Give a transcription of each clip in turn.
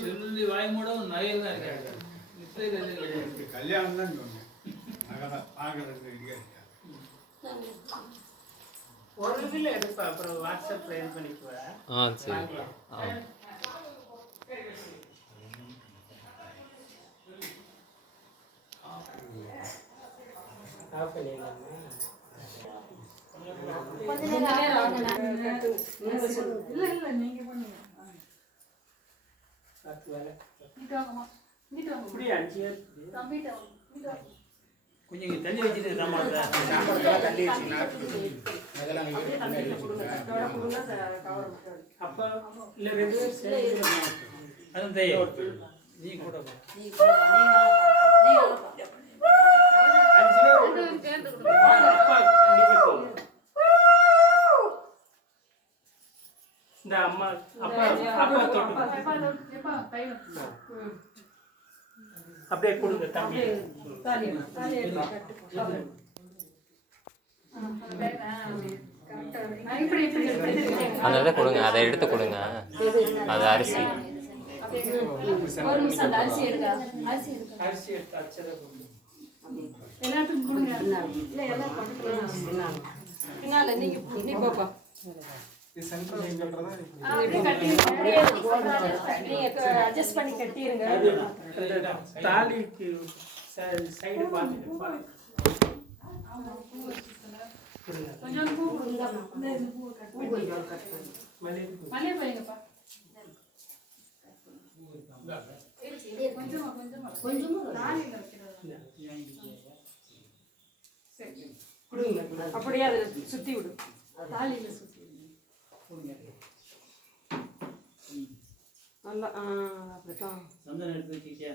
சொல்லி வாய் மூட நகையில் தான் இருக்காங்க. கல்யாணம் தான் சொன்னேன். ஒரு இதில் எடுப்பா, அப்புறம் வாட்ஸ்அப்பில் இது பண்ணிக்குவேன். சரி. கொஞ்சம் தள்ளி வச்சுட்டு தள்ளி வச்சுனா அப்போ இல்லை அதுவும் நீ கூட இந்த அம்மா அப்பா அப்பா தொட்டு அப்படியே கொடுங்க தம்பி. அந்த இதை கொடுங்க, அதை எடுத்து கொடுங்க. அது அரிசி அரிசி எடுத்து அச்சதை கொடுங்க. எல்லாத்துக்கும் கொடுங்க. பின்னால நீ பாப்பா அட்ஜஸ்ட் பண்ணி கட்டிருங்க. தாலிக்கு சைடு பார்த்துட்டு கொஞ்சம் பூ கொடுங்க. மல்லிகை போய்ங்கப்பா. கொஞ்சமா கொஞ்சமா கொஞ்சமா தாலியில வைக்கிறது. சரி கொடுங்க. அப்படியே அதை சுத்தி விடு. தாலியில சுத்தி நல்லா அப்படிதான். சந்தனம் எடுத்து வச்சுக்கிட்டியா?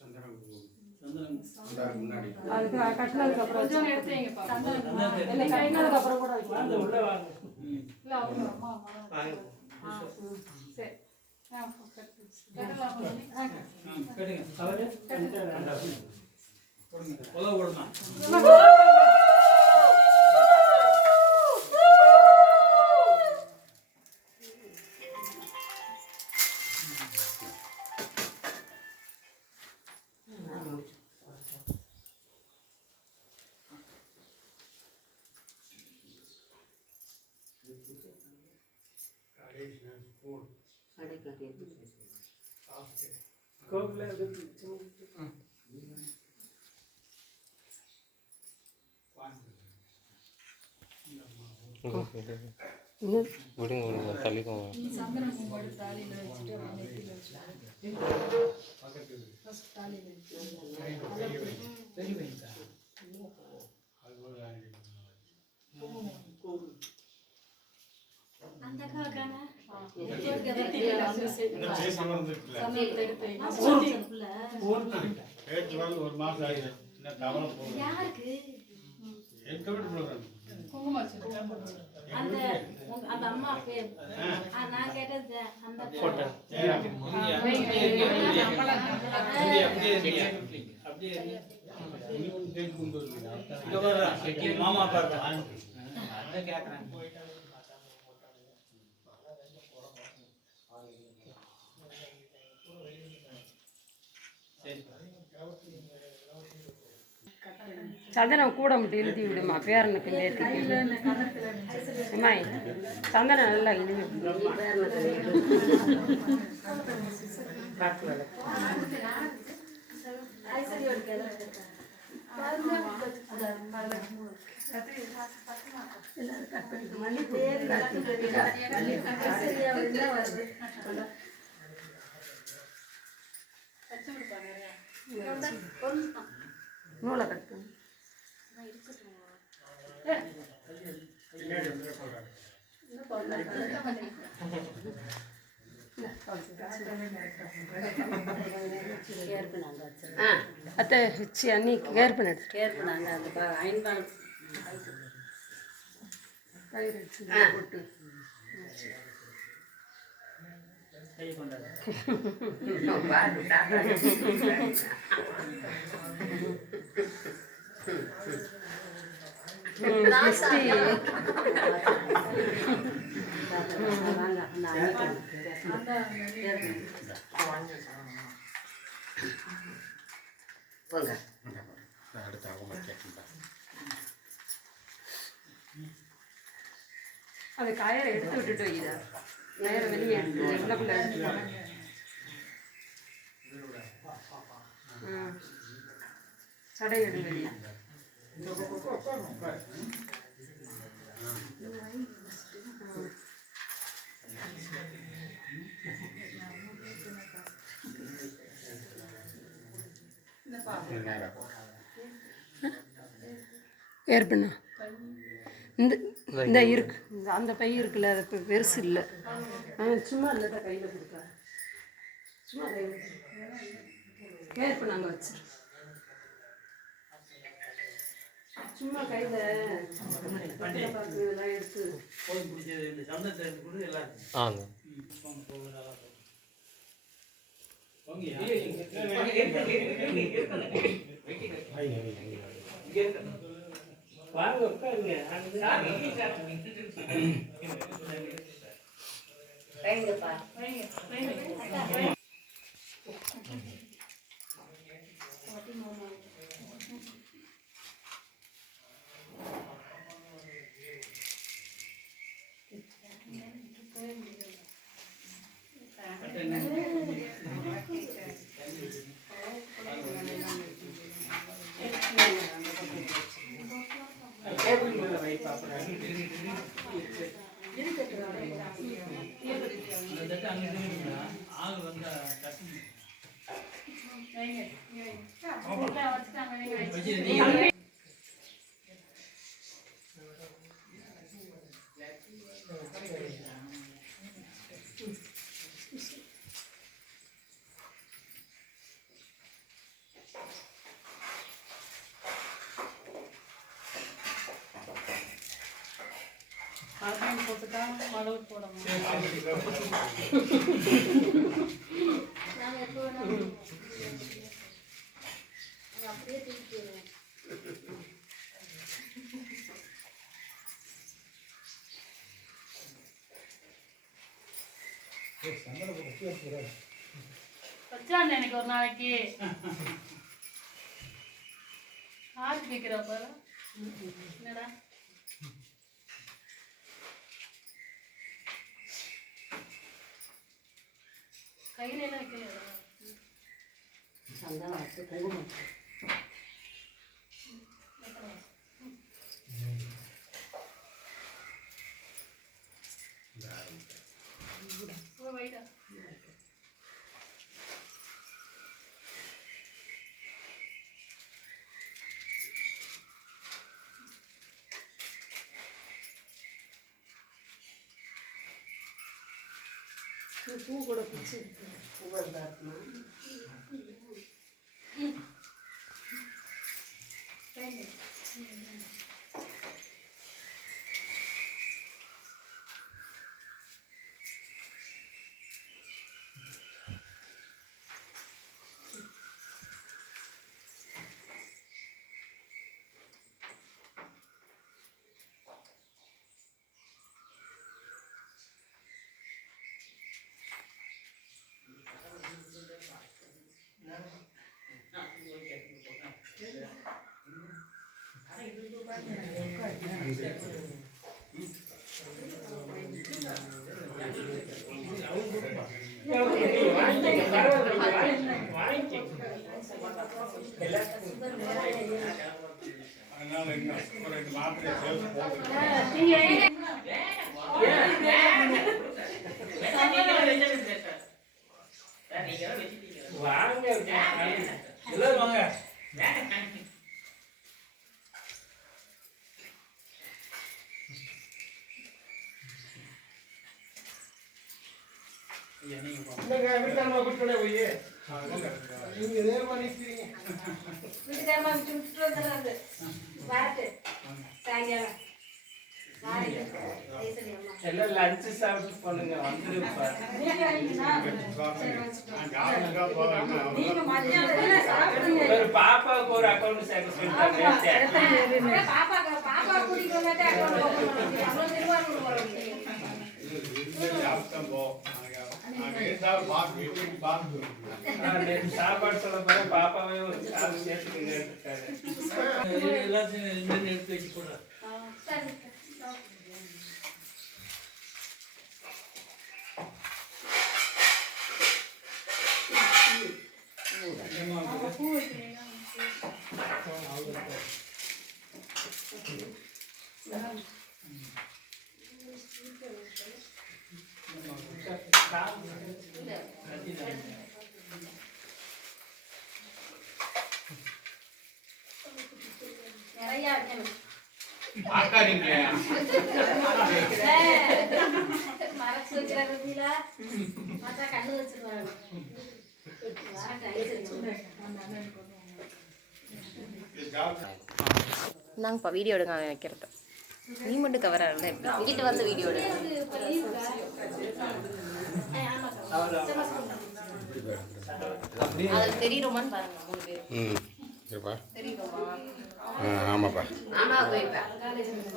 சந்தனம் அதுக்கு கட்டினதுக்கு அப்புறம் கொஞ்சம் எடுத்தீங்கப்பா. சந்தனம் கட்டினதுக்கு அப்புறம் கூட வைக்கலாம். உள்ள வாங்க. இல்ல அவங்க அம்மா சரி விடுங்க விடுங்க தள்ளிக்கோங்க. ஒரு மாசம் ஆயிடுச்சு. அந்த அம்மா பேர் நான் கேட்டது அந்த மாமா பாருங்க கேக்குறேன். சந்தனம் கூட மட்டும் இழுத்தி விடுமா பேரனுக்கு நேற்றுமாய் சந்தனம் நல்லா இழுவி நூலை கட்டு அத்தை அன்னி கேர் பண்ண அந்த ஐன்பால் போட்டு போங்க. அடுத்து அவங்க கேட்குறா. அது கயரை எடுத்து விட்டுட்டு வைக்கிறா. கயரை வெளியே எடுத்து எண்ணெய்க்குள்ள எடுத்து சடை எடு வெளியே. ஏற்பண்ணா இந்த இந்த இருக்கு இந்த அந்த பை இருக்குல்ல அது இப்போ பெருசு இல்லை சும்மா இல்லைதான் கையில் கொடுக்க சும்மா கையில் ஏற்ப நாங்கள் வச்சிரு சும்மா கையில் பார்த்து இதெல்லாம் எடுத்து போய் பிடிச்சது இந்த சந்தத்தை எடுத்து கொடு எல்லாருக்கும். ஆங்க வாங்க உட்காருங்க. வைங்கப்பா. டேபிள் மேல வை பாப்பா. அந்த தட்டு அங்கே இருக்குங்களா? ஆள் வந்தா டக்குன்னு வச்சு நீங்க ஆர்கான் போட்டுட்டா அளவு போடணும். நாங்கள் எப்போ வேணாலும் அப்படியே தூக்கி வச்சான் எனக்கு ஒரு நாளைக்கு ஆறு கேட்கிறப்ப என்னடா கையில எல்லாம் வைக்கல சந்தனம் வச்சு குங்குமம் வைடா பூ கூட பிடிச்சி பூவந்தாத்மா அதனால என்ன ஒரு ரெண்டு மாத்திரை சேர்த்து போட்டு வாங்க எல்லாரும் வாங்க. ஐயா, நீங்க போங்க. வீட்டாம கூட்டு போய் நீங்க இதே மாதிரி நிக்கிறீங்க. வீட்டுக்காரமா விட்டு வந்துடுறது வரட்டு சாயங்காலம் நாளைக்கு பேசுறேன் அம்மா. எல்லாம் லஞ்ச் சாப்பிட்டு பண்ணுங்க. வந்துருப்பா. நான் காரணக்கா போறேன். நீங்க மத்தியானம் சாப்பிடுங்க. ஒரு பாப்பாவுக்கு ஒரு அக்கௌண்ட் சேர்க்க சொல்லிட்டாங்க. பாப்பா ஞாபகம் போ. நாங்க இருந்தாலும் வீட்டுக்கு பார்த்து நேற்று சாப்பாடு சொல்ல போற பாப்பாவே ஒரு கால் சேர்த்துக்கிங்க இருக்காரு. எல்லாத்தையும் இனிமேல் எடுத்து வச்சு போடுறேன். நிறைய வைக்கணும். பார்க்காதீங்க. மறைச்சு வைக்கிறதுல பார்த்தா கண்ணு வச்சிருவாங்க. நாங்கப்பா வீடியோ எடுங்க அவன் வைக்கிறது. நீ மட்டும் கவர் ஆகல இங்கிட்டு வந்து வீடியோ எடு. அதில் தெரியுமான்னு பாருங்க 3 பேர். இருப்பா. தெரியுமா? ஆமாப்பா. ஆமா போய்ப்பா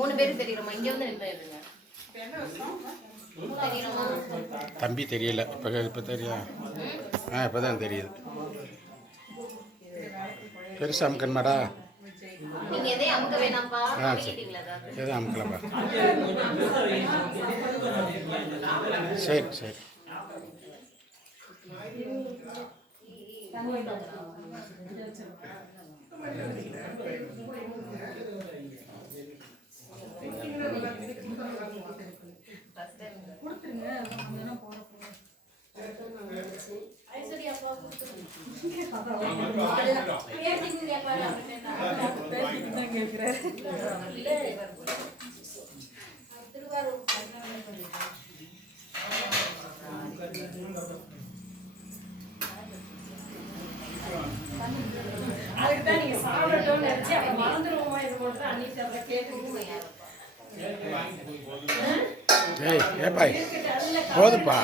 3 பேர் தெரியுமா? இங்கே வந்து நின்று எடுங்க. தெரியுமா? தம்பி தெரியல. இப்போ தெரியா? இப்போ தான் தெரியுது. பெருசா அமுக்கணுமாடா? நீங்க எதையும் அமுக்க வேணாம்ப்பா. சரி. பண்ணிட்டீங்களா ஏதாவது? எதுவும் அமுக்கலப்பா. சரி சரி. ஐஸ்வர்யா அப்பா பேசிக்கு கேட்பாரு. திருவாரூர் அதுக்கு தான் நீங்கள் சாப்பிடட்டோன்னு நினச்சி அப்போ மறந்துடுவோமா இது மட்டும் அன்னைக்கு அதை கேட்குறோம். ஏய் ஏப்பாய் போதுப்பா.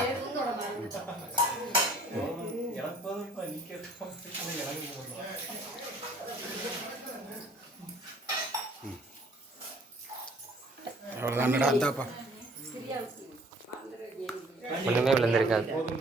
அவ்வளோதான்டா. அந்தாப்பா ஒன்றுமே விழுந்திருக்காது.